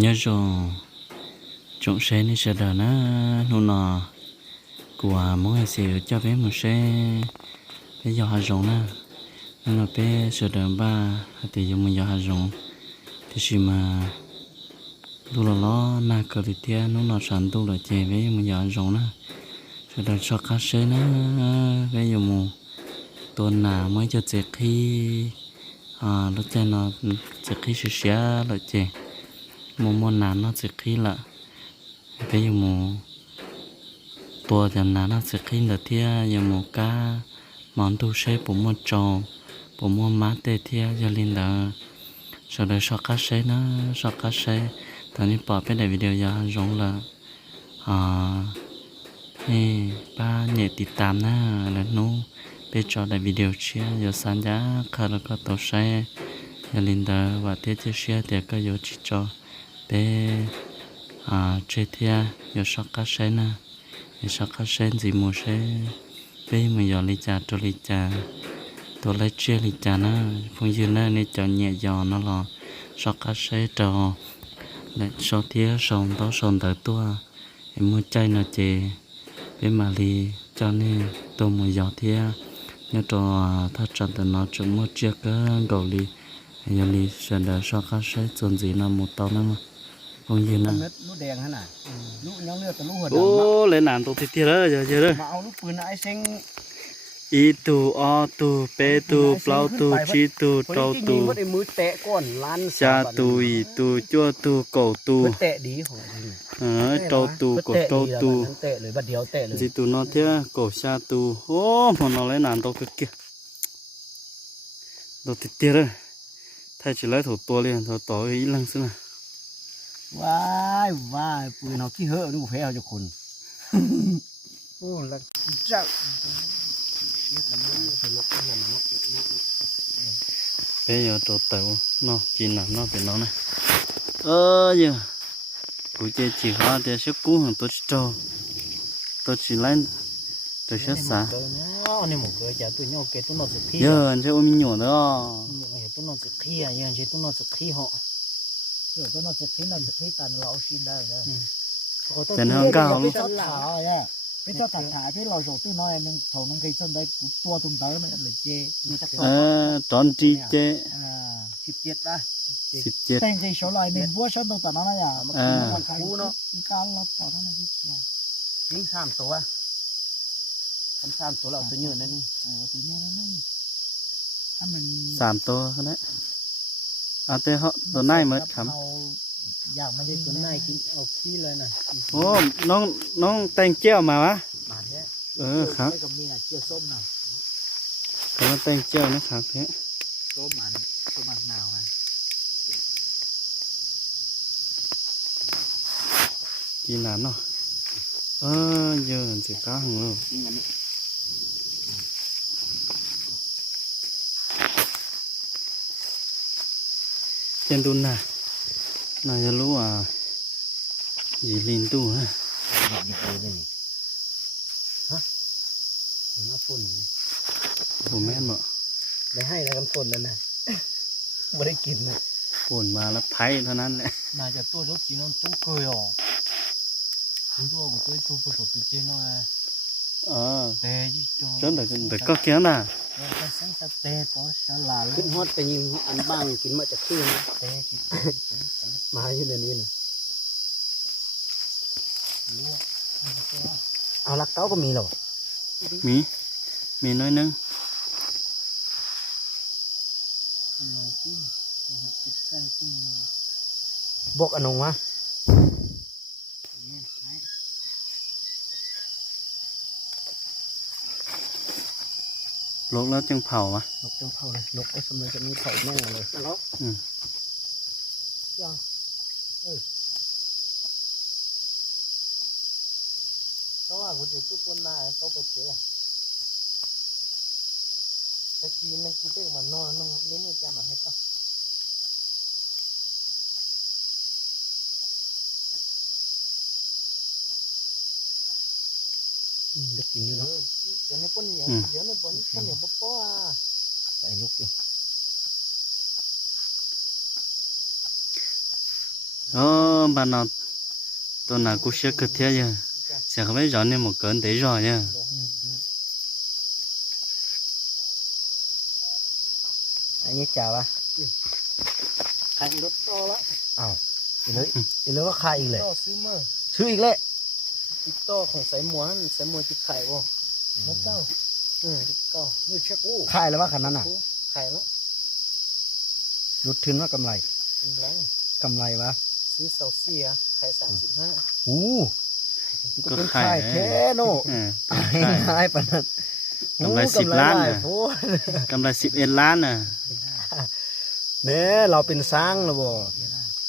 nhớ rồi trộn xe đi sợ đờ nó nụ nọ của mỗi ngày xỉu cho bé một xe bé giò hạt rồng nè nên là bé sợ đờ ba thì dùng mình giò hạt rồng thì chỉ mà lúc đó nó na cờ thì tia nó nọ sẵn tu là chè bé mình giò hạt rồng nè sợ đờ cho cá xe nó bé dùng một tuần nào mới cho chè khi lúc chè nó chè khi sửa sửa là chè một món nào nó chè khi là bây giờ một tua chẳng là nó sẽ khi là thia giờ một cá món tu xe của một trò của một má tê thia cho linh là sau đó sau cá xe nó sau cá xe thằng này bỏ cái này video giờ giống là hey ba nhẹ tịt tạm na là nó bây giờ đại video chia giờ sáng giá khá là có tàu xe giờ linh là và thế chia sẻ thì có giờ chỉ cho bé chơi thia giờ sau cá xe na sau cá xe gì mua xe bé mà giờ lấy trà cho lấy trà tôi lấy chia lấy trà nó phong dư nó nên cho nhẹ giò nó là sau cá xe trò lại sau thia sòng đó sòng tới tua em mua chai nó chè bé mà đi cho nên tôi mua giò thia nhớ trò thắt chặt từ nó cho mua chia cái gầu đi giờ đi sẽ để sau cá xe chuẩn gì là một tàu nữa mà phong dư nó nút đèn hả nè nút nhóm nữa từ nút hột ô lên nàn tụt thịt đó giờ giờ đó mà ao nútปืนไอ้เซ็งy tu o tu pe tu plau tu chi tu trâu tu คนที่มือแตะก้อนล้าน cha tu y tu chua tu cầu tu แตะดีของ trâu tu cổ trâu tu แตะเลยบัดเดียวแตะเลย gì tu nó thế cổ cha tu ô mà nó lên nàn tụt cái kia tụt thịt tiệt rồi thay chỉ lấy thủ tua liền thủ tỏi ý lăng xí nào ว้ายว้ายปืนเขาขี้เหอะดูแพ้เอาจากคนโอ้ละเจ้า bây giờ trâu tàu nó chỉ nằm nó phải nó này giờ cụ chơi chỉ hoa thì sẽ cú hàng tôi chỉ lấy tôi sẽ xả này một cái chả tôi nhau cái tôi nó sẽ khi giờ anh sẽ ôm nhổ nữa tôi nó sẽ khi à giờ tôi nó sẽ khi họ rồi tôi nó sẽ khi nó sẽ khi tàn lão xin đây rồi tên hơn cao biết cho thả thả biết lò rổ tôi nói nên thầu nên khi chân đây tua tung tới này là chê tròn chi chê chip chết đây chip chết tên gì số loại mình mua sớm đâu tao nói là cú nó cá lóc vào nó đi kia chính samตัวsamตัวเราตัวnhựa nàyตัวnhựa nóถ้ามัน 3 ตัวcái đấy tê họตัวnày mới khắm อยากมันได้ตัวไหนกินเอาขี้เลยนะ โอ้น้องแต่งเจียวมาวะ มาแท้ครับ ก็มีน่ะเจียวส้มน่ะ เขามาแต่งเจียวนะครับเนี่ย ส้มมันหนาวอ่ะ กินนานเนาะเยอะสิก้าหัวเจนตุนน่ะน่าจะรู้ว่ายีลินตู้ฮะ ดีเลยนี่ฮะเห็นว่าฝุ่น ผมแม่นบ่ ได้ให้แล้วกันฝุ่นแล้วนะไม่ได้กินนะ ฝุ่นมาแล้วไพ่เท่านั้นแหละ น่าจะตัวรถจีนมันตู้เกยอ๋อตัวกูตัวผสมตัวเจนอะไรแต่ยี่ตัว chốn để có kéo nào แต่สังเตะก็ฉลาดขึ้นฮอดไปยิงอันบ้างกินมาจากที่นะเตะมาอยู่ในนี้นะเอาลักเต้าก็มีหรอ มีน้อยนึง บอกอันนงวะ ลกแล้วจึงเผาวะ นกจังเผาเลยนกไอ้สมัยจะมีเผาแน่เลยนกยังก็ว่ากูจะตู้ต้นหน้าเขาไปเจ๊ตะกี้นั่งกินเต้มันนอนนั่งนี่ไม่จำมาให้ก็ได้กินอยู่เนาะเดี๋ยวในปนเหนียวเดี๋ยวในปนเหนียวป๊อใส่ลูกอยู่ Ồ bà nó tôi nào cũng sẽ cực thế giờ sẽ không biết rõ nên một cơn để rồi nha anh ấy chào ba anh đốt to lắmอีเลยก็ขายอีกเลยซื้ออีกเลยติดต่อของสายหมวนติดไข่บ่แล้วเจ้าติดเก้านี่เช็คกู้ขายแล้วว่าขนาดน่ะขายแล้วรุดทุนว่ากำไรวะซื้อเสาเสียขาย35ก็เป็นขายแท้โน่ขายปะนั่น กำไร10 ล้านน่ะกำไร11 ล้านน่ะเนี่ยเราเป็นสร้างแล้วบ่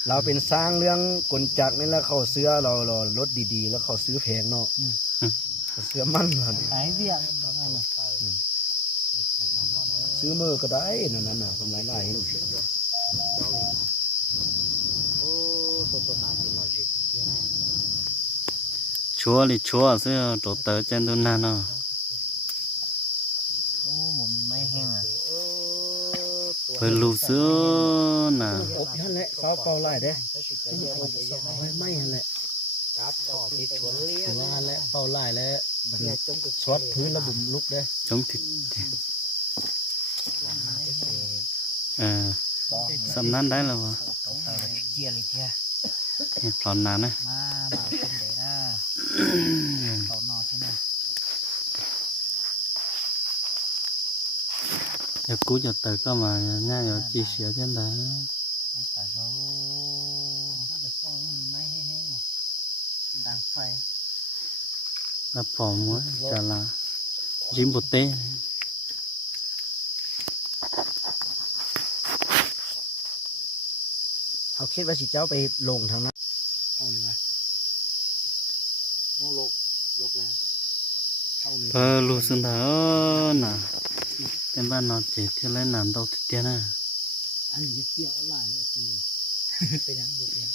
เราเป็นสร้างเรื่องกลจักรนี่แล้วเขาเสื้อเรารถดีๆแล้วเขาซื้อแพงเนาะเสื้อมันขายเสียซื้อมือก็ได้นั่นน่ะกำไรหลายชัวร์เลยชัวร์ซื้อตัวเต๋อเจนตัวนั้นเนาะเปิดลูซื้อน่ะอบนั่นแหละเสาเป่าไล่เด้ไม่นั่นแหละถือว่าแหละเป่าไล่แล้วมันซอดพื้นแล้วบุ่มลุกเด้จงติดสำนั้นได้แล้ววะเห็ดพลอนนานนะgiờ cú giờ tới có mà nghe rồi chia sẻ trên đó là phò muối chả là dính bột têเอาคิดว่าสิเจ้าไปลงทางนั้นเข้าเลยนะลกเลยเข้าเลยลูกสุนทรน่ะแต่บ้านนอนเจ็ดที่ไรนานโตติดเตี้ยนะอันนี้เที่ยวออนไลน์เลยจีไปยังบุกเอง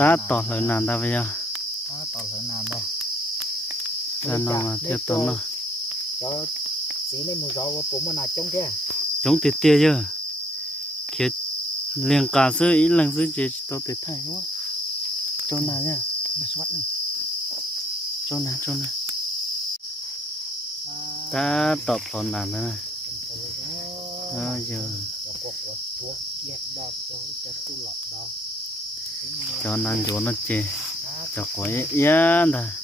ตาต่อเลยนานตาไปยังต่อเลยนานบ่ตานอนมาเที่ยวต้นเนาะcho xí lên một gió cũng mà nạt trong kia chống tiệt tia chứ khi liền cả sư ý lần sư chỉ tao tiệt thay quá cho nào nha cho nào ta tập còn nàn nữa này giờ cho nàn chỗ nó chê cho quấy yên ta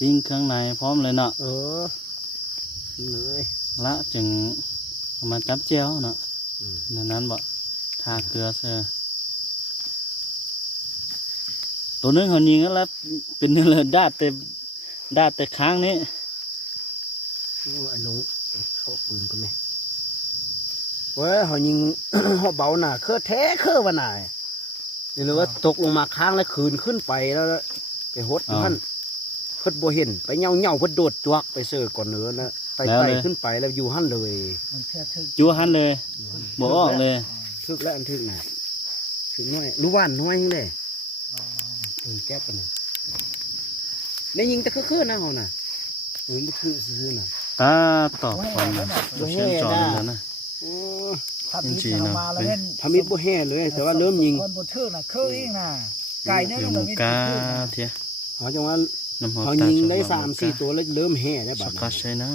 pin khăn này phóm lên nọ lá chừng mà chắp treo nọ nên ăn bọn tha cưa xeตัวนึงเขายิงแล้วเป็นนี่เลยด้าแต่ค้างนี้ไอ้ลุงเขาปืนกันไหมเว้ยเขายิง เขาเบาหน่ะเคอแท้เคอวันไหนนี่เลยว่าตกลงมาค้างแล้วคืนขึ้นไปแล้วไปหดท่านเพิ่นบ่เห็นไปเงาเพิ่นโดดจวกไปเสือก่อนเนื้อนะไต่ขึ้นไปแล้วอยู่หั่นเลยจัวหั่นเลยบ่ออกเลยทึกแล้วอันทึกน่ะถึงน้อยรู้ว่านน้อยยังเลยแก้ปนในยิงตะคือนะเขาน่ะมันคือซื้อน่ะตาตอบฟังนะเชื่อจอแล้วนะจริงๆนะทำมิดบ่แห่เลยแต่ว่าเริ่มยิงคนบ่ทึกน่ะคือเองน่ะไก่เนี่ยมันมีกาเทียเขาจังว่าเขายิงได้3-4ตัวแล้วเริ่มแห่ได้บัดนี้สักใช่นะ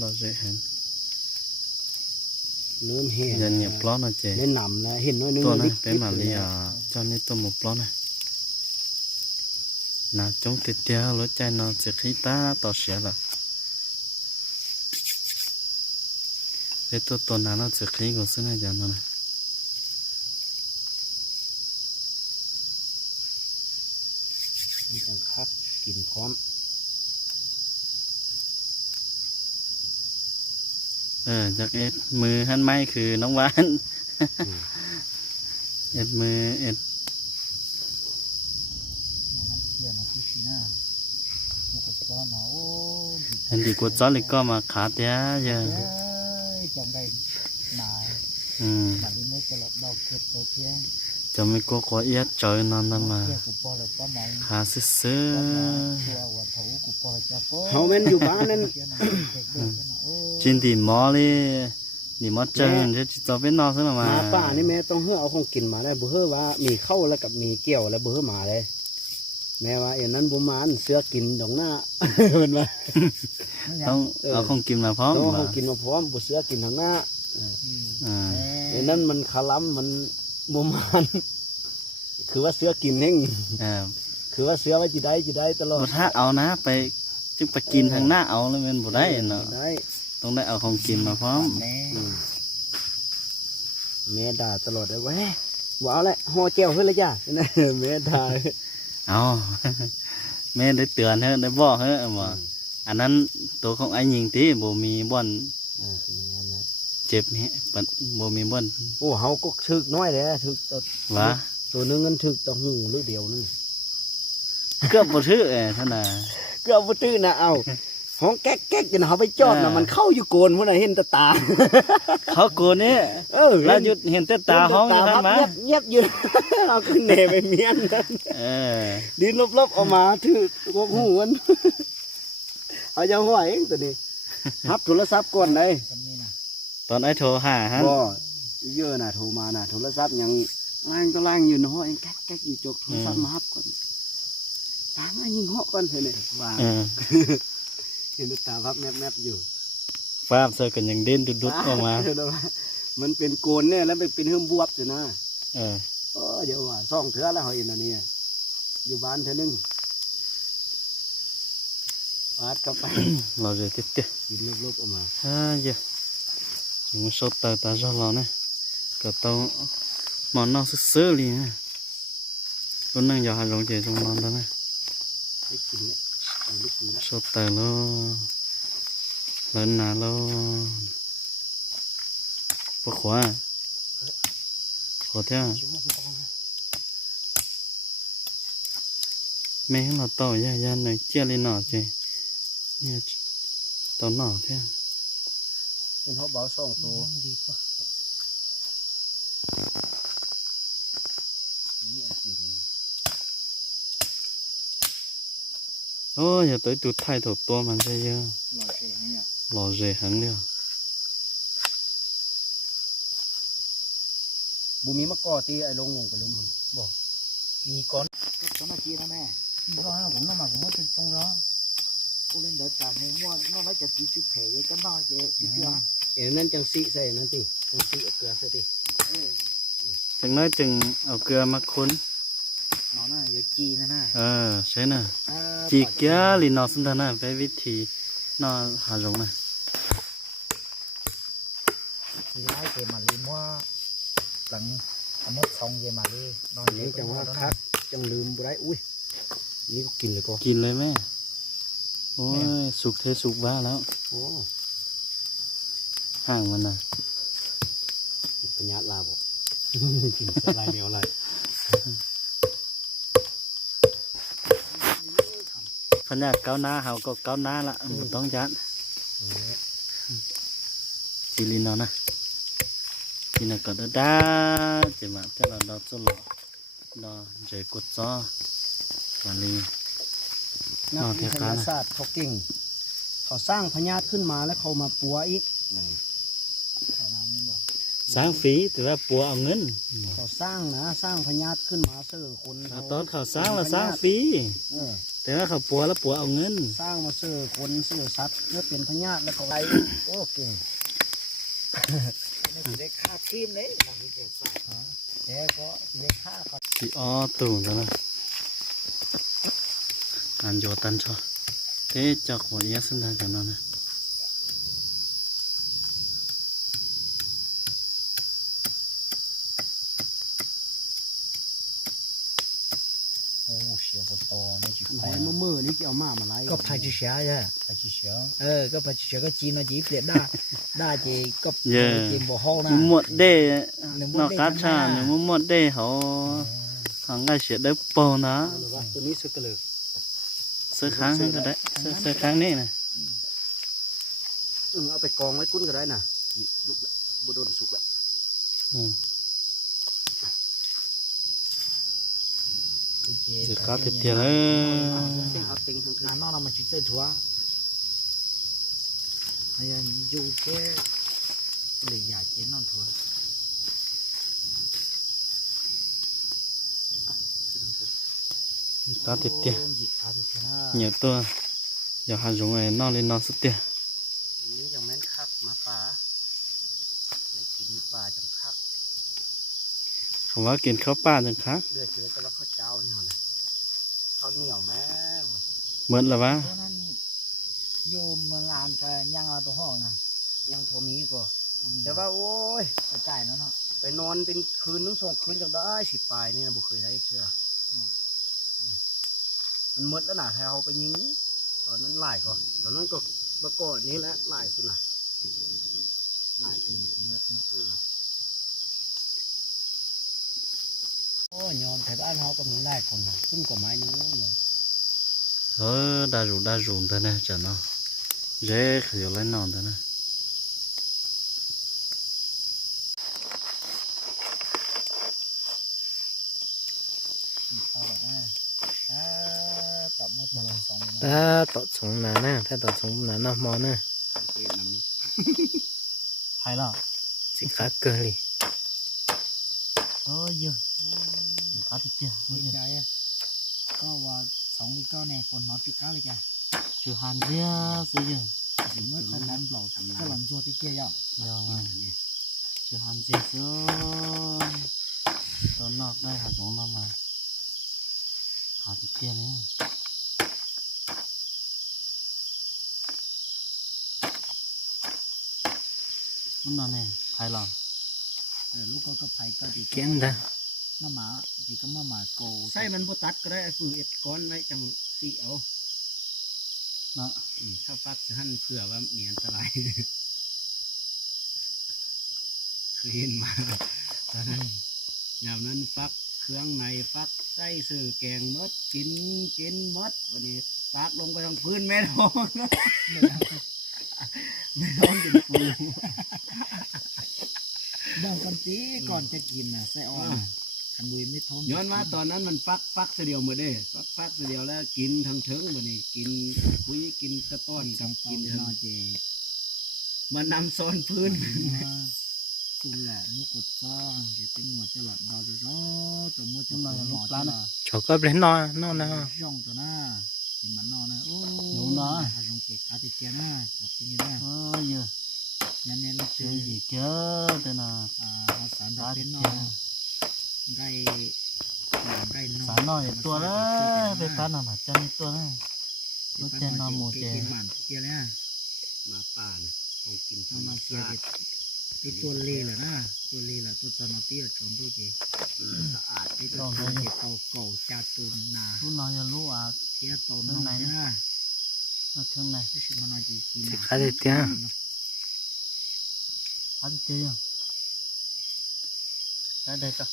เราจะเห็นเริ่มแห่ยันเหยียบล้อนะเจเล่นหนำนะเห็นน้อยนึงตัวนั้นเป็นมาเรียเจ้านี่ตัวหมกล้อนะน่าจงติดเดียวรถใจนอนจะขี้ตาต่อเสียละเป็นตัวนั้นน่าจะขี้ก็ซื้อในจานนั่นนะมีการคัดกินพร้อมจากเอ็ดมือหันไม้คือน้องหวานเอ็ดมือเอ็ดอันดีกว่าจ้อเลยก็มาขาเตี้ยเยอะจะไม่กลัวขวเอียดจอยนอนนั่นมาขาซื้อเขาเป็นอยู่บ้านนั่นจินดีมอเลย นี่มอเจอเดี๋ยวจะเป็นนอนซะหน่อย ห มา มาป่านี่แม่ต้องเฮือเอาของกินมาได้บ่เฮือว่ามีเข้าแล้วกับมีเกี่ยวแล้วบ่เฮือมาเลยแม่ว่าอย่างนั้นบ่มาอันเสือกินดอกหน้า เพิ่นว่า ต้องเอาของกินมาพร้อม ต้องเอาข บ่ องกินมาพร้อมบ่เสือกินทางหน้า อ่า อย่างนั้นมันคล้ำมันบ่มาน คือว่าเสือกินแห่ง คือว่าเสือว่าจิได้ตลอด บ่ถ้าเอานะไปจึงไปกินทางหน้าเอาแล้วมันบ่ได้เนาะ ได้ ต้องได้เอาของกินมาพร้อม แม่ด่าตลอดเลยว่าว่าเอาละห่อแก้วเพิ่นละจ้ะ นะแม่ด่า เอา แม่ได้เตือนเฮ้ได้บอกเฮ้บ่อันนั้นตัวของไอ้หญิงติบ่มีบ่อน คืออย่างนั้นนะ เจ็บแฮะปะบ่มีบ่อน โอ้เฮาก็ถึกน้อยเลยถึก วะ ตัวนึงมันถึกต่อหูหรือเดียวนึง เกือบบ่ถือท่านน่ะ เกือบบ่ตื้อนะเอาห้องแก๊กๆจนเฮาไปจอดน่ะมันเข้าอยู่โกนพุ่นน่ะเห็นแตาตา เขาโกนนี่ แล้วหยุดเห็นแต่ตาห้องอยู่ท่านมา เงียบอยู่ เอาขึ้นแหน่ไปเมียนนั่น เออ ดินลบๆออกมาถือกกหูมัน เอาจะหัวเองตัวนี้รับโทรศัพท์ก่อนเลย ตอนไอ้โทรหาฮะ บ่เยอะน่ะโทรมาน่ะโทรศัพท์ยังล่างอยู่เนาะยังแก๊กๆอยู่จกโทรศัพท์มารับก่อนตามมายิงเหาะก่อนเถอะเนี่ยว่า เออ เห็นตาพับแมบๆอยู่ ฟ้าเสื้อกันยังเด่นดุดๆออกมา มันเป็นโกนเนี่ยแล้วมันเป็นเฮือมบวบอยู่นะ เออ เดี๋ยวว่าซ่องเถื่อแล้วเห็นอันนี้อยู่บ้านเธอนึงวาดเข้าไป เราจะติด กินลบๆออกมา ๆเยอะจึงมาสดตาจอเรานะก็ต้องมอนนอกซื้อๆเลยนะคนนึงอยากหาลงเจจงนอนตอนนะ ให้กินเนี่ยเอาลูกกินแล้ว สดแต่แล้วเล่นหนาแล้วปะขวาขอเท่าแม่เราต่อยาหน่อยเจี๊ยเลยหน่อเจเนี่ยต่อหน่อเท่า เป็นเขาเบาซ่องตัวดีกว่านี่จริง โอ้อย่าtới tụt thay thuộc tuaมันใช่เยอะ หน่อยเสียเนี่ย lò rề hẳn liều บุมีมะกอตีไอ้ลงงกับลุงมันบอกมีก้อนก็มาจีนะแม่มีก้อนให้ผมน้ำมันผมว่าเป็นตรงđó cô lên đỡ trả này mua nó nói chả chỉ chụp phê cái nó chỉ chụp nên chẳng xị xàiนั่นติchẳng xị ở cửa xài ti จังน้อยจึงเอาเกลือมาคุ้น nó là giờ chi nè nè ใช่น่ะจีเกียลีนอสันทนาไปวิธีนอหาลงน่ะ thì lái về mà đi mua lần anh mất xong về mà đi nó nhảy chẳng hoa khác chẳng lườm bữa đấy uiนี่ก็กินเลยก็ กินเลยแม่โอ้ยสุกเทสุกบ้าแล้ว โอ้ ห่างมันน่ะ ปัญญาลาบ่ กินสลายเหนียวอะไร พญาเก้าหน้าเฮาก็เก้าหน้าละบ่ต้องยัดจีลีนอนะจีน่ะก็ได้จะมาจะเราดอกจะหล่อดอเจกดจ้อมาลี นักวิทยาศาสตร์เขาเก่งเขาสร้างพญาธิขึ้นมาแล้วเขามาปัวอีก สร้างฟรีแต่ว่าปัวเอาเงิน เขาสร้างนะสร้างพญาธิขึ้นมาเสื่อคน ตอนเขาสร้างแล้วสร้างฟรี เออ แต่ว่าเขาปัวแล้วปัวเอาเงิน สร้างมาเสื่อคนเสื่อสัตว์เพื่อเป็นพญาธิแล้วเขาไปโอ้เก่งไม่ได้ฆ่าทีมเลยนักวิทยาศาสตร์แต่ก็ได้ฆ่าเขา ที่อ้อตู่แล้วนะอันโยตันชอเทจากหัวเยสันดากันนะ โอ้เสียบตอนี่จีไหนมือนี่เอามาไล่ก็พายจีเสียใช่พายจีเสียก็พายจีเสียก็จีนจีเปลี่ยนได้จีก็จีบ่ห้องนะ หมดเด้นอกกาชาเนี่ยหมดเด้เขาเขาง่ายเสียได้ปอนะ ตัวนี้สุดเลย เสื้อค้างให้ก็ได้เสื้อค้างนี่นะ เอาไปกองไว้กุ้นก็ได้น่ะลุกละบุโดนสุกละ เสื้อค้างเทียบเลย เอาติงทั้งทั้งนอกมันจิ้มถั่วไอ้ยูแค่ เลยอยากเจนนอนทัวร์ cá thịt tia dịch cá thịt tia na nhiều tua giờ hàng giống này nó lên nó sút tia อันนี้ยังแม่นคักมาป่าไม่กินป่าจังคัก เขาว่ากินข้าวป้าจังครับ เลือดเชื้อแต่ว่าข้าวเจ้านี่เหรอเนี่ยข้าวเหนียวแม่ง เหมือนหรอวะ เพราะนั้นอยู่เมืองลานก็ยังเอาตัวห้องนะยังพอมีก็แต่ว่าโอ้ยไปไก่แล้วเนาะไปนอนเป็นคืนนึง2 คืนจังได้สิปลายนี่นะบุเคยได้เชื่อมันมืดแล้วนะแถวไปยิงตอนนั้นหลายก่อนตอนนั้นก็ประกอบนี้แหละหลายสุดนะหลายตีนก็มืดนะโอ้ยยอมแต่บ้านเขาก็มีหลายคนนะขึ้นกว่าไม้นู้นยอม đa rủ thế này chả nó dễ khởi lên nón thế này ta tọt xuống nè nè ta tọt xuống nè nó mò nè hay là chỉ cá cơ đi ôi giờ cá thịt tia ôi giờ có vào sống đi con này còn nó chịu cáเลยจ้ะ chưa hàn dĩa rồi giờ chỉ mới không làm lẩu cái làm chua thì kia vậy rồi chưa hàn dĩa rồi tôi nọ đây hạt giống nó mà hạt thịt tia nữa lúc nào nè hay là lúc có phải có thì kiến ta น้ำหมาจีก็มาโกใส่มันบ่ตัดก็ได้ฝืนก้อนไว้จังสีเอาเนาะถ้าฟักจะหั่นเผื่อว่ามีอันตรายเคยเห็นมาตอนนั้นอย่างนั้นฟักเครื่องในฟักไส้สื่อแกงมดกินมดวันนี้ตักลงไปทางพื้นแม่ท้องแม่ท้องเป็นปูบางคนตีก่อนจะกินน่ะไส้อ่อนขันบุยไม่ท้องย้อนมาตอนนั้นมันฟักเสียวหมดเลยฟักเสียวแล้วกินทั้งเถิงวันนี้กินคุยกินกระต้อนกับกินทั้งเจมันนำซ้อนพื้นสุดแหละมุกุดซ้อนเดี๋ยวเป็นหัวจะหลับดาวจะร้อจมมือจะลอยลูกปลาน่ะ chỗ có bên nó nè ย่องตัวหน้าเห็นมันนอนนะโอ้หาลงเกะกาติเตียนะกับที่นี่นะ ôi giờ ยันเนี่ยเราเจอ chơi gì kia thế nào สารดับเป็นนอนได้ได้นอน sáng nói tua đấy về cá nào mà chân tua đấy lúc trên nó mù chè หมันเตี้ยเลยนะมาป่านะของกินธรรมชาติที่ตัวเล่ละนะตัวเล่ละตัวตอนเตี้ยชมด้วยเจสะอาดที่ตัวเจเตาเก่าจาตุนนา lúc nào giờ lúc à เที่ยตนน้องนะ nó thương này ที่ชิมันอาจีกิน khá đẹp chưa khá đẹp chưa cái đây cho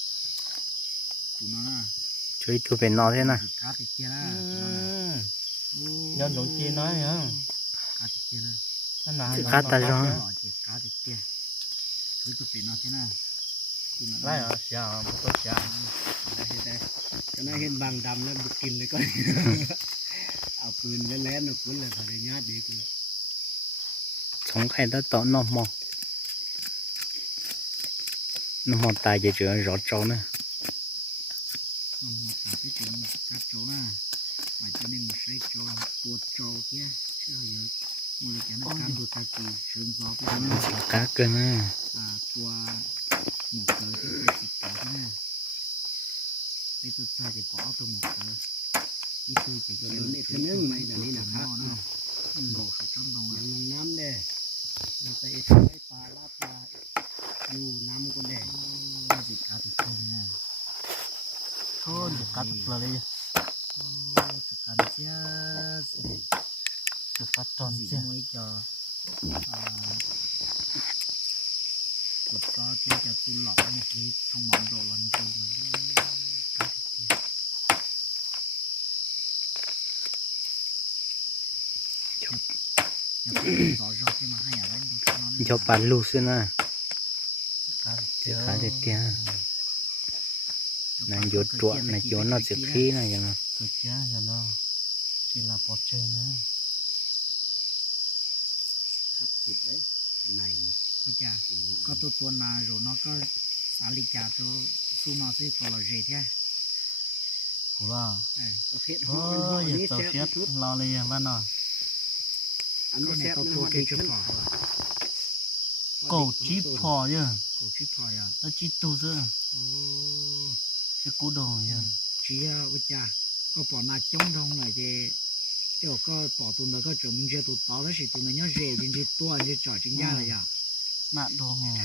ตุนนะ chơi tụi bên nó thế này กาติเตียนะ do giống chi nói hả กาติเตียนะ cái nàoกาติเตียกาติเตียคือตัวเป็นนอใช่ไหม lấy ở xào một tô xào ได้ก็น่าเห็นบางดำแล้วบุกกินเลยก็ เอาปืนแล้วเอาปืนเลยเขาได้ญาติดีกูเลย sống khai đã tỏ nó mò tài giờ chữa rõ trâu nữa มันตัดที่โจนตัดโจนะหมายถึงเนี่ยมันใช้โจตัวโจเที่ยเชื่อเยอะมูลค่าในการดูตาจีเชิญซอไปทำ cá cơ nè ตัวหมกเกลือที่เป็นสิบตัวนะไปตัวชาจะปอกตัวหมกเกลือที่ตัวจะเกลือเนี่ยนึงไม่แบบนี้นะครับโบกสักช่องตรงยังลงน้ำเด้เราไปไอ้ปลาลาปลาอยู่น้ำกันเด้สิขาติดตรงเนี่ย thôi để cắt là đi จะการเสีย จะcắt tròn สิ chứ มวยจกดก็ที่จะตุนหลอกเมื่อกี้ทั้งหมดโดนวันจูมันอย่าไปต่อรอบที่มาให้อะไรดูน้อง cho bạn lù xưa nè cá khá đẹp chưa này vô trộn này chỗ nó sẽ khí này vậy nè cứ chia cho nó chỉ là bọt chơi nữa ครับสุดเลยไหน bây giờ có tôi nào rồi nó có xả lịch trả cho su nó sẽ có là gì thế của lo ôi giờ tàu chết lo liền văn rồi anh này có tôi cái chụp phò cổ chip phò chứ cổ chip phò à nó chip tu chứ cái cú đồ nhá chỉ bây giờ có bỏ nào chống đông này thì chỗ có bỏ tụi nó có chỗ mình chơi tụi tao đó thì tụi nó nhớ rẻ trên cái tua trên trò trên da là gì mạng đồ nghe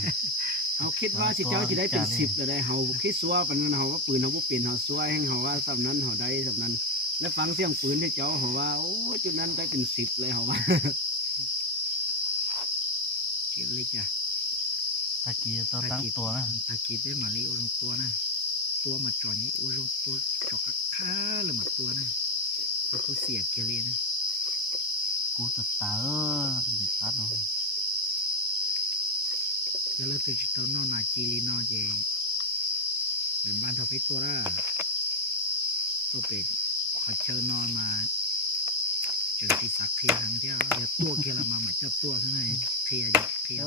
เขาคิดว่าสิเจ้าจะได้เป็น10เลยได้เขาคิดซัวปานนั้นเขาว่าปืนเขาบ่เป็นเขาซัวแห่งเขาว่าสำนั้นเขาได้สำนั้นแล้วฟังเสียงปืนที่เจ้าเขาว่าโอ้จุดนั้นได้เป็น10เลยเขาว่าเจียวเลยจ้ะ ตะกี้ตัวตั้งตัวนะ ตะกี้ได้มาลีโอลงตัวนะตัวมาจอนี้โอลงตัวจอกข้าเลยมาตัวนะตัวเสียเกลีนะ กูตัดตาเด็ดตัดเลย แล้วเราตัวจิตนอนนาจีลีนอเจเป็นบ้านทอพิตัวละตัวเป็ดเขาเชิญนอนมาเจอที่สักทีครั้งเดียวเดี๋ยวตัวเกลมาเหมือนเจ้าตัวซะหน่อยเทียเทีย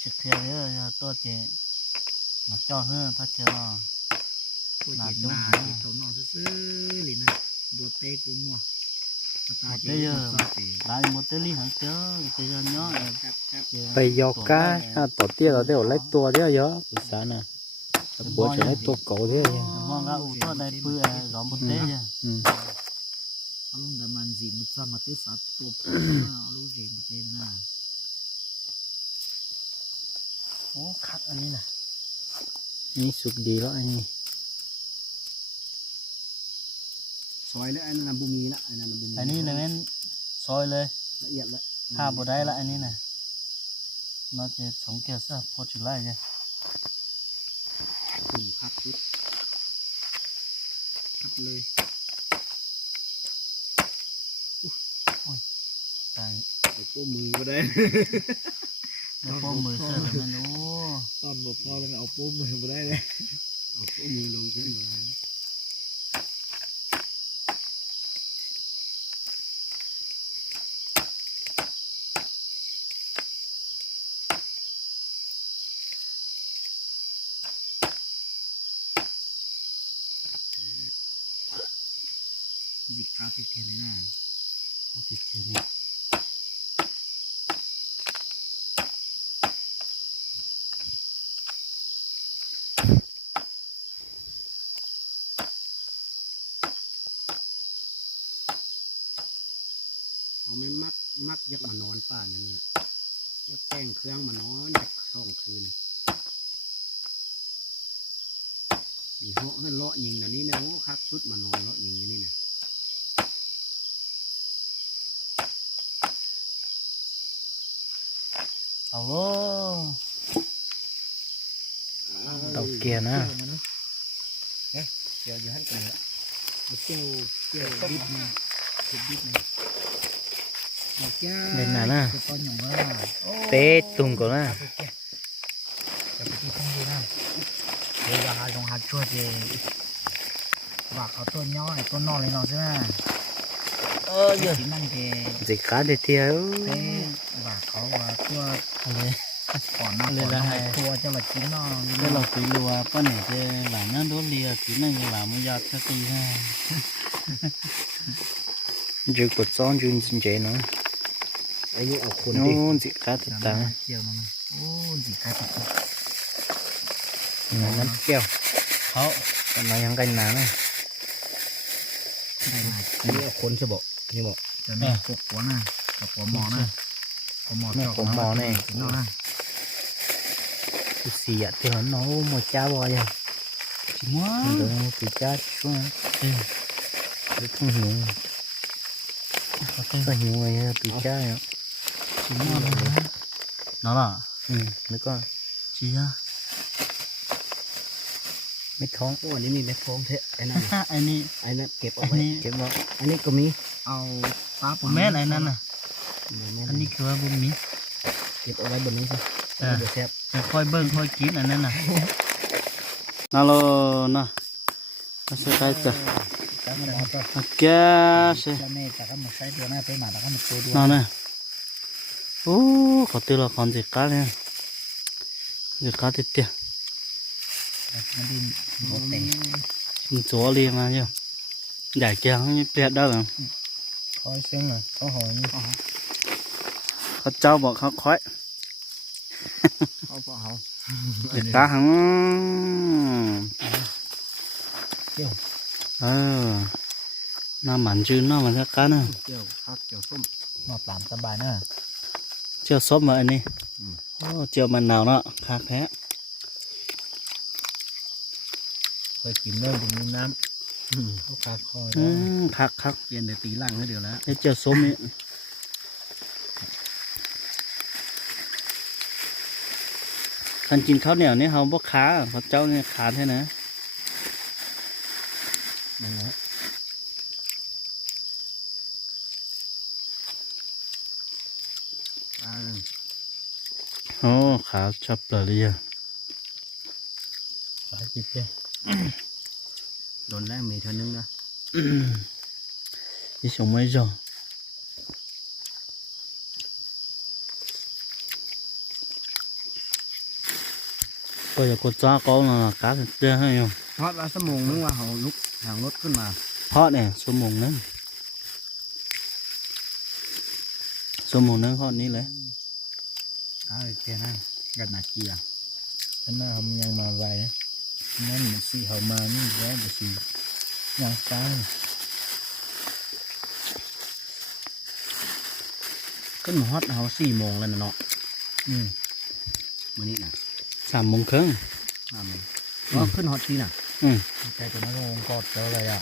จิตเทียตัวเจมาจ่อเฮ้ถ้าเจอ ตัวเจนาเขานอนซื่อๆเลยนะบัวเต้กูมัวตาเจlại một tê ly hàng chớ tê ra nhó bây giờ cá tổ tiên là đều lấy tua thế giờ sáng nè bữa sẽ lấy tua cổ thế mong ra ủ to đây bự rõ một tê nha luôn đã mang gì một trăm mà tới sát tua luôn gì một tê nè ô khát anh này nèนี่สุกดีแล้วอันนี้ ซอยแล้วอันนั้นบุมีละอันนั้นบุมี อันนี้เลยแม่นซอยเลย ละเอียดละ ถ้าบ่ได้ละอันนี้น่ะnóจะสองแก้วซะพอจุไล่จ้ะ กลุ่มครับชุดครับเลย ตาย เดี๋ยวตัวมือก็ได้ แล้วพอมือเสื้อเลยแม่นู้ ตอนบอกพ่อมันเอาโป้มือก็ได้เลยเอาโป้มือลงเส้นก็ได้จิกขาติดเทเลยนะ กูติดเชื้อเลย เขาไม่มักอยากมานอนป่านั่นแหละอยากแต่งเครื่องมานอนจาก2 คืนมีเหาะให้เลาะยิงนะนี่นะโอ้ครับชุดมานอนเลาะยิงอย่างนี้นะ เอาโว้ เต่าเกียร์นะ เกี่ยวอยู่ให้กันละเกี่ยวดิบนะดิบนะเกี่ยว เด่นหนานะ จะต้นหยงว่า เป๊ะตุ่มก่อนนะ จะไปที่ข้างบนนะเดี๋ยวจะหาลงหาช่วยเจว่าเขาต้นย่อยต้นนอนเลยเนาะใช่ไหมgiờ chỉ năng thì dịch cá để tiêu và có tuaเลย còn nó còn hai tua cho là chín nó เดี๋ยวเราคุยรัวป้าเนี่ยจะหลานนั่นโดนเลียกินนั่นยังหลานมันยาดสักทีฮะ chưa cột son chưa xin chế nó ไอ้นี่เอาคนดิ nó dịch cá thật tàng เกี่ยวมันโอ้จิกาติด nó ngắn keo เขา còn nói hàng canh ná này ได้ไหม อันนี้เอาคนใช่บอกนี่บอก จะนี่กหัวนะกับหัวหมอนะหัวหมอจอกกินเนาะนะ cái xì ạ thì nó một cha bò vậy จิมัว rồi từ cha xuống cái không hiểu เขาเต้น không hiểu rồi từ cha rồi จิมัวเลยนะนั่นล่ะ nó có จีอะ mấy thóng โอ้อันนี้มีเม็ดโฟมเทะไอ้นั่น ไอ้นี่ ไอ้นั่นเก็บเอา อัน ไว้ นี้ chế bọ อันนี้ก็มีเอาตา แม่ไหนนั่นน่ะอันนี้คือว่าบุญมี เก็บเอาไว้บนนี้สิเดี๋ยวแซ่บ จะค่อยเบิ่งค่อยกินอันนั้นน่ะนั่นโลน่ะก็ใส่ไปจ้ะ cái mà nó cho แกใช่ cho nên cả các một cái đứa này tới mà đã có một số đứa นั่นน่ะโอ้เขาตีละครจิกาเลย giờ cá thịt tiệt nó đi một tè mình chúa đi mà chứ giải kia không như tiệt đâu rồi khói xương này có hồi nhưเขาเจ้าบอกเขาค่อย เขาบอกเขา เด็ดตาหังน้ำมันจืดน้ำมันสักกันนะ เจียวข้าวเจียวส้ม มาตามสบายนะ เจียวซบมาอันนี้โอ้เจียวมันหนาวเนาะคักแท้ เคยกินเรื่องตรงนี้น้ำเขาขาดคอย คัก เปลี่ยนแต่ตีล่างให้เดียวแล้ว ไอ้เจียวส้มนี่คันกินข้าวเหนียวนี่เขาบ่ขาเขาเจ้าเนี่ยขาดแท้นะ นั่นแหละ โอ้ขาชับเลยอ่ะ ขายกินเพี้ย โดนแรกมีเท่านึงนะ นี่ส่งไม่จอก็อยากกดจ้าก็là cá thịt tươi hay không ทอดละสมงนึงว่าเขาลุกหางรถขึ้นมา ทอดเนี่ยสมงนึงทอดนี้เลย เอาเจียนะกันหนาเจีย ท่านน่าทำยังมาไวนั่นสีเขามานี่แล้วจะสียังตาย ขึ้นมาฮอตเขา4 โมงแล้วนะเนาะ มื้อนี้นะ 3 โมงครึ่ง ก็ขึ้นฮอตทีน่ะ ใจตัวนั้นก็กอดเจออะไรอ่ะ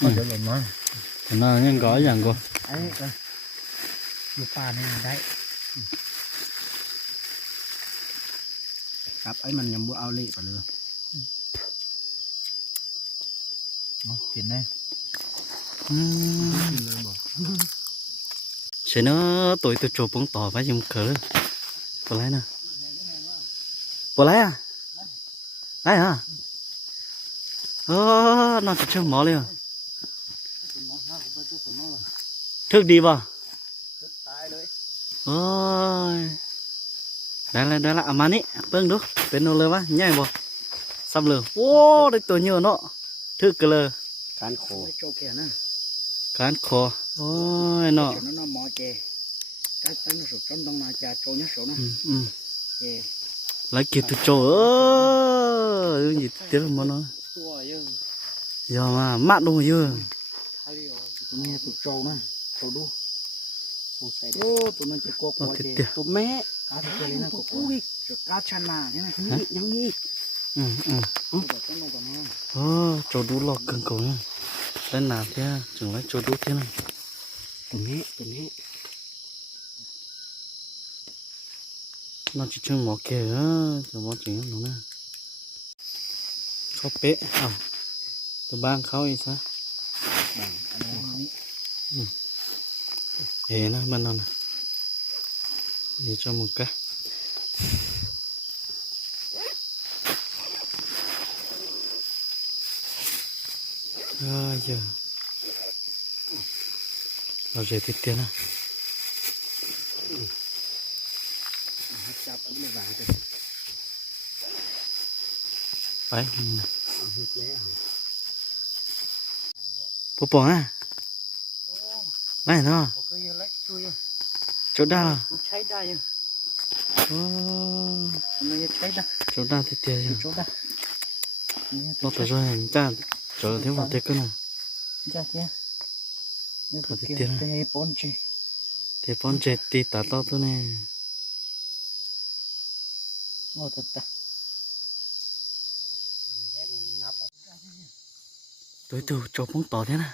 ก็เดี๋ยวหล่นมา แต่น่ายังก้อยอย่างก็ ไอ้ก็ อยู่ป่านี่ได้ กับไอ้มันยังบ่เอาเละไปเลย กินไหม กินเลยบอก เสร็จเนอะตัวโจปงต่อไปยังเขินปลาไหลนะปลาไหลอ่ะได้ฮะน่าจะเชื่อหมอเลยอ่ะทึกดีป่ะ ตายเลย โอ้ยได้ละเอามานี่เบิ่งดูเป็นโนเลยวะใหญ่บ่ซ้ำเลยโอ้ได้ตัวเยอะเนาะทึกกันเลย การโคโจกแค่นะ การคอโอ้ยเนาะ nó mò chè cái tấn nó sụp trong đông mà chà trâu nhá sổ nó อืม chè ไล่กินตัวโจยี่เตี้ยมันเนาะ tua chứ ยอมามัดลงเยอะ tụi nghe tụi trâu nó trâu đu tụi say ô tụi nó chỉ có quả chè tụi mẹ cá thì cái này có cúi rồi cá chăn nà thế này nhăng nhí อืม cái này còn nó โอ้โจดูหลอกเกินกว่าเนี่ยเล่นหนาเท่ถึงไล่โจดูเท่านั้น tụi mẹ น่าจะเชื่อหมอแก่จะหมอจริงหนูนะเขาเป๊ะอ้าวตัวบ้านเขาอีกซะ bằng anh em ní เอ๋นะมันนั่นนะเดี๋ยวจะมึงกะเยอะเราจะติดเตี้ยนะ chặt ấm này vàng rồi ไปมึงนะ hụt lé à ปุ๊บปองอ่ะไรเนาะ có cái lách chui จุดได้ละ cũng cháy đây nhưng โอ้ nó cháy đây จุดได้ติดเตี้ยอยู่ chỗ đây เราตัวช่วยเห็นจ้าเจอที่ว่าเด็กก็น่ะ ra kia nhưng Thôi cái thì kia tiền cái bón chè เดี๋ยวป้อนเจ็ดตีตาต่อตัวเนี่ย ngồi thật ta ตัวตัวจบมึงต่อเท่านะ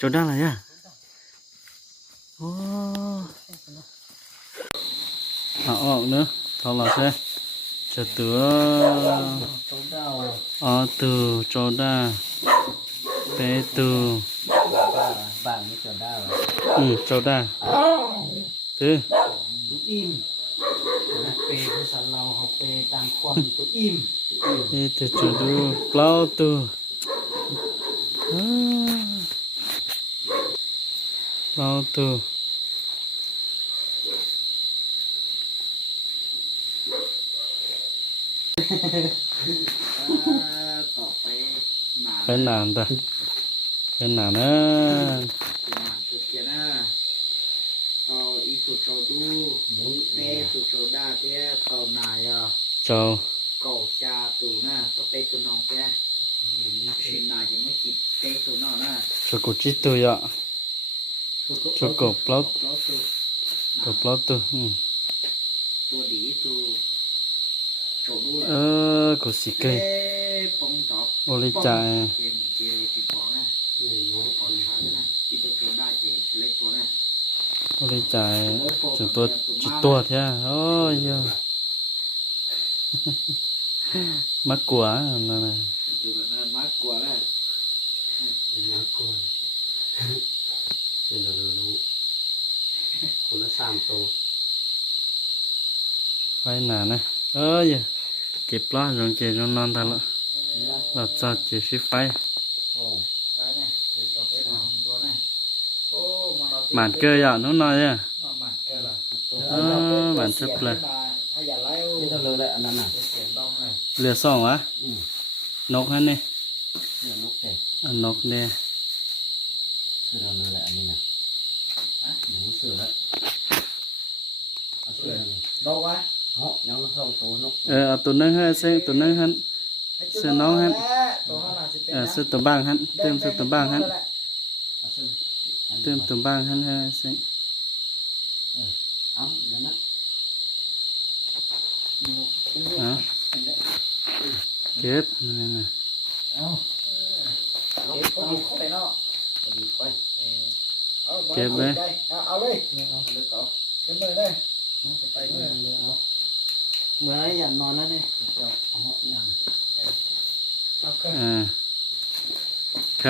จบได้อะไรอ่ะโอ้เอาออกเนอะทอหลักใช่จะตัว chỗ đâu อ๋อตัวโจด้าเปตัว vàng như chỗ đâu โจด้าตัว tụi im pê cái sàn lau học pê tam quan tụi im นี่ตัวโจดูเปล่าตัวเปล่าตัว ต่อไปหนา phải làm ta phải làm nữa หนาสุดเกียร์นะต่ออีสุดโซดูเต้สุดโซดาเต้ต่อนายอ่ะ cho ก่อชาตูนะต่อเต้ตัวน้องเต้ชินนายยังไม่จิตเต้ตัวน้องนะ cho cô chỉ tôi ạ cho cô plot รถตัว cô plot tôi ตัวดีตัวโจดูเลย cô xì เต้ cây ปองจอบ ô lấy chạy เจมเจติดปองนะก่อนทางนะที่ตัวโจได้เจเล็กตัวนะ ô lấy chạy chúng tôi chỉ tua thế à ôi giờ mắc quá này ตัวนั้นมากกว่านะ น่ากลัวเป็นเรารู้คนละ3 ตัว phải nè này ơi giờ kịp lo rồi chị nó non ta lắm là cho chị phi phải โอ้ได้นะเดี๋ยวต่อไปทำตัวนะโอ้มาเรา màn cơ ạ nó nói à มันก็ละ màn chấp là ถ้าอย่าไล่ นี่เราเลยแหละอันนั้นน่ะ เสียงร้องเลย lừa xong á nóc hết nè เสื้อนกแต่ ăn nóc nè คือเราเลยแหละอันนี้นะหนูเสือแล้วเอาเสือเลย โดนวะ เหาะยัง2 ตัวนก tụi nó hết xe tụi nó hết เสื้อน้องฮะ ตัวนั้นน่ะสิเป็น sự tụi bang hết thêm sự tụi bang hết เอาเสืออันนี้ thêm tụi bang hết hết xe เอาเดี๋ยวนะ đó kết này nè เอาเก็บก็ดีค่อยเนาะ พอดีค่อย เก็บเลย เอาเลยเอาเลยก่อนเก็บมือได้ไปมือ เอาเมื่อไรอย่านอนนะเนี่ยเดี๋ยวเอาเหาะยัง เอาก็ thôi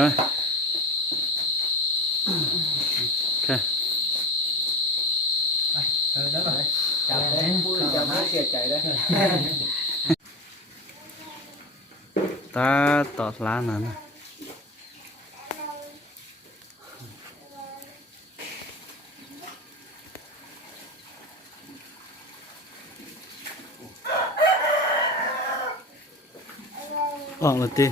ok นั่นหน่อยจับได้พูดจับไม่เสียใจได้ ta tọt lá nè là ti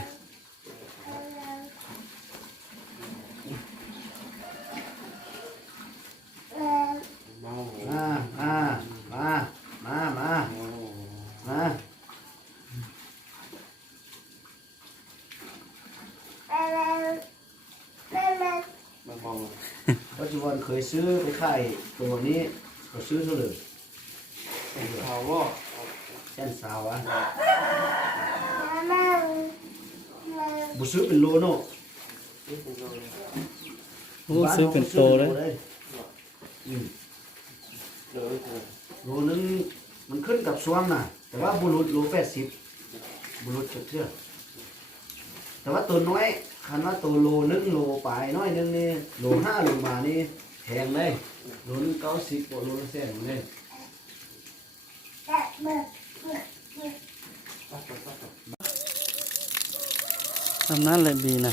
มา ปัจจุบันเคยซื้อไปขายตัวนี้ก็ซื้อเท่าไหร่ เอาว่า แค่สาวอ่ะบุซื้อเป็นโลเนาะ ô sư cần tô đấy โลนึงมันขึ้นกับซ้วมน่ะ แต่ว่าบุรุษโล80บุรุษเชื่อแต่ว่าตัวน้อยคันว่าตัวโลนึงโลปลายน้อยนึงนี่โล5ลงมานี่แพงเลยโลนึง90โลละแสนเลย làm nát lại bì này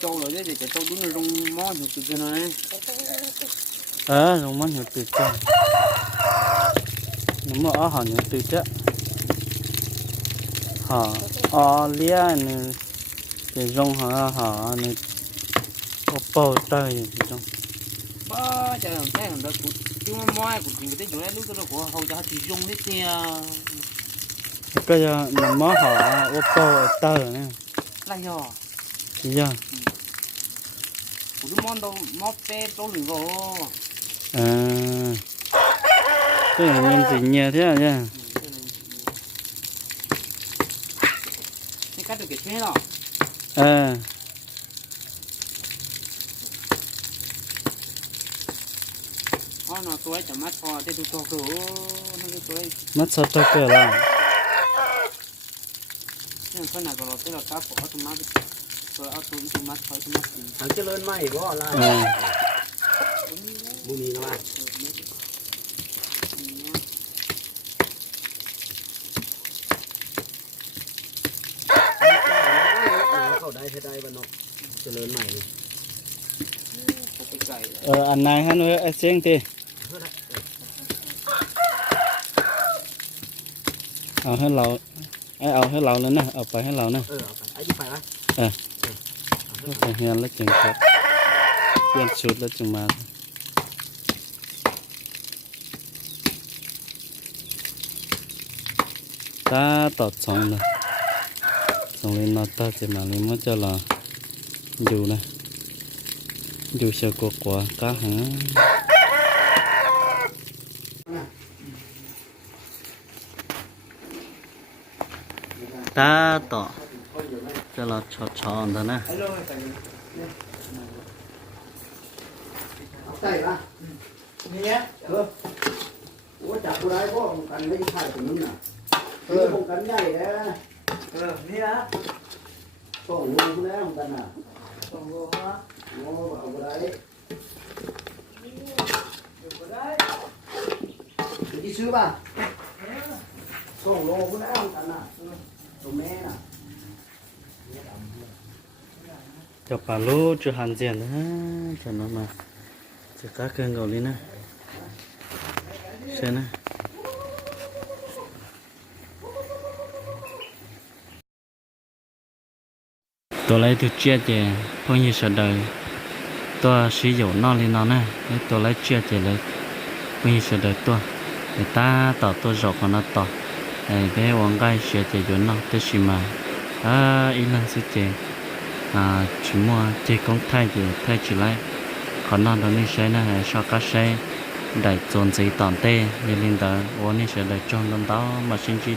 châu rồi chứ chỉ châu đúng là trong mó nhiều từ kia này rồi món nhiều từ chân nó mà ở họ nhiều từ chứ họ lia này cái rong họ này oppo tay thì trong ba trời làm thế làm đó cũng chúng mó cũng chỉ cái chỗ này lúc đó của hầu cho chỉ dùng hết kia cái nó mó họ oppo tay này là do thì giờ của chúng món đâu mó pe đâu được rồi cái này nhân gì nhiều thế à nha cái cắt được cái thế nào nó tuổi chả mắt phò thế tôi cho cửa nó cái tuổi mắt sao cho cửa là nhưng con nào còn là cái là cá phò tôi mắt rồi ao tôi mắt phò tôi mắt ทางเจริญใหม่บ่ล่ะบุมีนะว่าเข้าได้ใช้ได้บ้านนอกเจริญใหม่นี่ cái cày anh này hắn nói xem thì hết lâu เอาให้เราเลยนะเอาไปให้เรานะ เอาไปไอ้ที่ไปวะ ไปเฮียนแล้วจึงครับเปลี่ยนชุดแล้วจึงมาตาต่อสองเลยสองเลยนอตาจะมาเลยมันจะรอดูนะดูเชียวกว่าก้าหาตาต่อจะรอชดช้อนเถอะนะ เอาใส่ละเนี่ยโอ้จับกูได้พ่อกันไม่ใช่ตรงนั้นน่ะป้องกันใหญ่แล้วนี่นะส่งลูกแล้วกันน่ะส่งลูกนะโอ้เอาไปได้ที่ซื้อป่ะส่งลูกแล้วกันน่ะตัวแม่น่ะ cho bà lô cho hàng tiền đó cho nó mà cho cá cơn gầu đi nè xem nè tôi lấy từ chia chè phong như sợ đời tôi sử dụng nó lên nó nè tôi lấy chia chè lấy phong như sợ đời tôi người ta tỏ tôi rộng còn nó tỏ bé hoàng gai chia chè cho nó tới xí mà ý là sự chè chỉ mua chỉ công thay chỉ lại còn nó đó nên sẽ là cho các xe đại dồn giấy tòn tê như linh đó uống nên sẽ đại trong đó mà xin chỉ